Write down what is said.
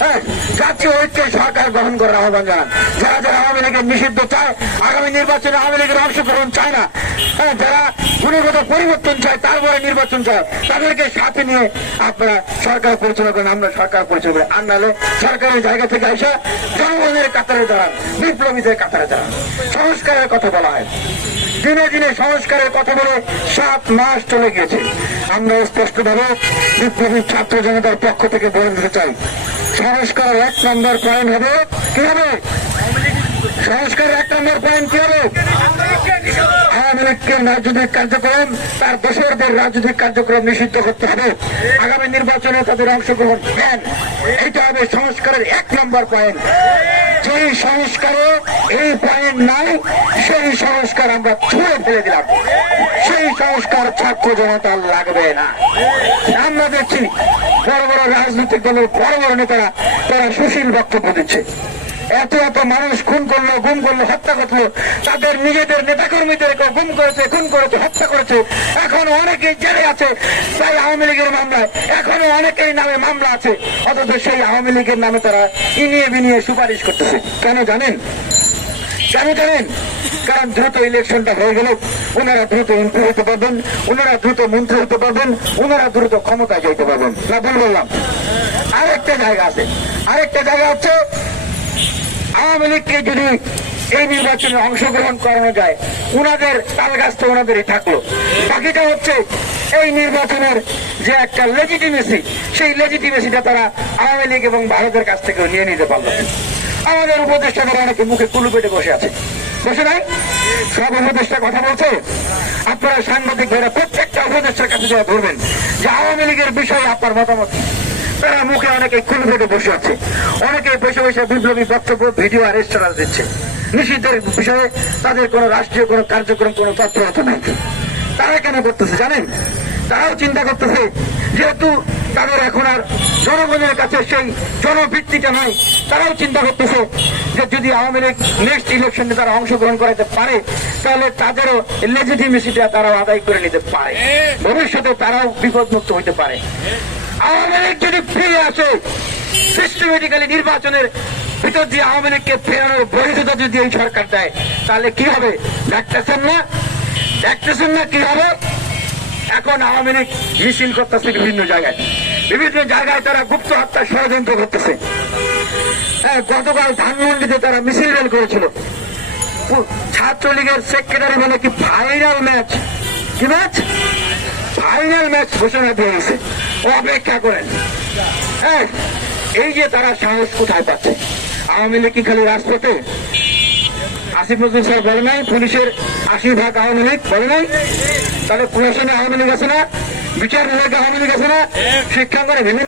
হ্যাঁ, জাতীয় সরকার গ্রহণ করার আহ্বান জানান। যারা যারা আওয়ামী লীগের নিষিদ্ধ চায় আগামী নির্বাচনে আওয়ামী লীগের অংশগ্রহণ চায় না। হ্যাঁ, যারা গুণগত পরিবর্তন চায় তারপরে নির্বাচন চায় তাদেরকে সাথে নিয়ে আপনারা সরকার পরিচালনা করেন আমরা সরকার পরিচালনা করি। আর নাহলে সরকারের জায়গা থেকে আসা জনগণের কাতারে দাঁড়ান বিপ্লবীদের কাতারে দাঁড়ান। সংস্কারের কথা বলা হয়। দিনে দিনে সংস্কারের কথা বলে সাত মাস চলে গিয়েছে। আমরা স্পষ্টভাবে বিপ্লবী ছাত্র জনতার পক্ষ থেকে বলে দিতে চাই সংস্কার এক নম্বর পয়েন্ট হবে কি হবে? সংস্কার এক নম্বর পয়েন্ট কি হবে? আওয়ামী রাজনৈতিক কার্যক্রম, তার দোসরদের রাজনৈতিক কার্যক্রম নিষিদ্ধ করতে হবে। আগামী নির্বাচনে তাদের অংশগ্রহণ দেন এইটা হবে সংস্কারের এক নম্বর পয়েন্ট। যেই সংস্কারে এই পয়েন্ট নাই, সেই সংস্কার আমরা ছুঁড়ে ফেলে দিলাম। সেই সংস্কার ছাত্র জনতা লাগবে না। আমরা দেখছি বড় বড় রাজনৈতিক দলের বড় বড় নেতারা, তারা সুশীল বক্তব্য দিচ্ছে। এত এত মানুষ খুন করল, গুম করল, হত্যা করল। তাদের নিজেদের নেতাকর্মীদের গুম করেছে, খুন করেছে, হত্যা করেছে। এখনও অনেকেই জেলে আছে তাই আওয়ামী লীগের মামলায়। এখনও অনেকেই নামে মামলা আছে। অথচ সেই আওয়ামী লীগের নামে তারা ইনিয়ে বিনিয়ে সুপারিশ করতেছে। কেন জানেন? কেন জানেন? কারণ দ্রুত ইলেকশনটা হয়ে গেল। ওনারা দ্রুত এমপি হতে পারবেন। ওনারা দ্রুত মন্ত্রী হতে পারবেন। ওনারা দ্রুত ক্ষমতায় যেতে পারবেন। না, ভুল বললাম। আরেকটা জায়গা আছে। আরেকটা জায়গা হচ্ছে আওয়ামী লীগকে যদি এই নির্বাচনে অংশগ্রহণ করানো যায়, উনাদের ওনাদেরই থাকল। বাকিটা হচ্ছে এই নির্বাচনের যে একটা লেজিটিমেসি সেই লেজিটিমেসিটা তারা আওয়ামী লীগ এবং ভারতের কাছ থেকে নিয়ে নিতে পারল। আমাদের অনেকে মুখে কুলু পেটে বসে আছে। বসে নাই? সব উপদেষ্টা কথা বলছে? আপনারা সাংবাদিক ভাইরা প্রত্যেকটা উপদেষ্টার কাছে যাওয়া ধরবেন যে আওয়ামী লীগের বিষয়ে আপনার মতামত? তারা মুখে অনেকে খুন বসে আছে। অনেকে বসে বসে বিপ্লবী বক্তব্য ভিডিও আর দিচ্ছে। নিষিদ্ধের বিষয়ে তাদের কোনো রাষ্ট্রীয় কোনো কার্যক্রম কোনো তৎপরতা নাই। তারা কেন করতেছে জানেন? তারাও চিন্তা করতেছে যেহেতু তাদের এখন আর জনগণের কাছে সেই জনভিত্তিটা নাই তারাও চিন্তা করতেছে যে যদি আওয়ামী লীগ নেক্সট ইলেকশনে তারা অংশগ্রহণ করাতে পারে তাহলে তাদেরও লেজিটিমেসিটা তারাও আদায় করে নিতে পারে। ভবিষ্যতে তারাও বিপদমুক্ত হইতে পারে। আওয়ামী লীগ যদি ফিরে আসে সিস্টেমেটিক্যালি নির্বাচনের ভিতর দিয়ে আওয়ামী লীগকে ফেরানোর বৈধতা যদি এই সরকার দেয় তাহলে কি হবে? দেখতেছেন না? দেখতেছেন না কি হবে? এখন আওয়ামী লীগ মিছিল করতেছে বিভিন্ন জায়গায়। বিভিন্ন জায়গায় তারা গুপ্ত হত্যা ষড়যন্ত্র করতেছে। হ্যাঁ, গতকাল ধানমন্ডিতে তারা মিছিল বের করেছিল। ছাত্রলীগের সেক্রেটারি বলে কি ফাইনাল ম্যাচ কি ম্যাচ ফাইনাল ম্যাচ ঘোষণা দিয়ে গেছে অপেক্ষা করেন। এই যে তারা সাহস কোথায় পাচ্ছে? আওয়ামী লীগ কি খালি রাজপথে? আসিফ নজরুল স্যার বলে নাই, পুলিশের আশি ভাগ আওয়ামী লীগ বলে নাই? তাহলে প্রশাসনে আওয়ামী লীগ আছে না? বিচার বিভাগে আওয়ামী লীগ আছে না? শিক্ষাঙ্গনে